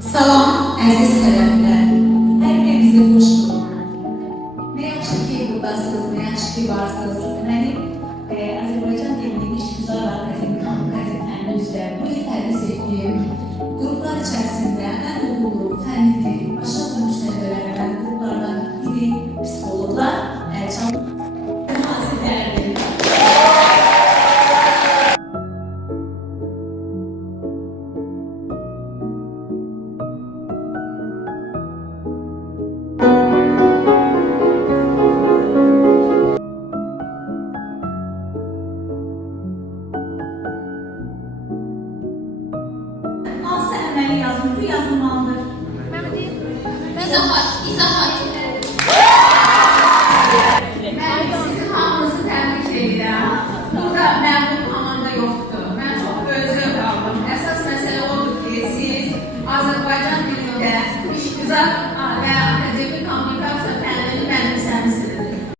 Salam, əziz tələbələr. Hər birinizə xoş bulduk. Nə yaxşı ki, buradasınız, nə yaxşı ki, varsınız. Mənim Azərbaycan dilinin işgüzar akademik qəzetlərinin üzrə bu il tədris etdiyim qruplar içərisində ən uğurlu, fənli, aşağı dönüş tələbələrdən qruplardan biri psixologlar, mühasiblərdir. Hansı əməli yazıntı yazılmalıdır? İzahat. Mən sizin hamınızı təbrik edirəm. Burada məğlub komanda yoxdur. Mən çox böyük zövq aldım. Əsas məsələ odur ki, siz Azərbaycan dilində işgüzar və akademik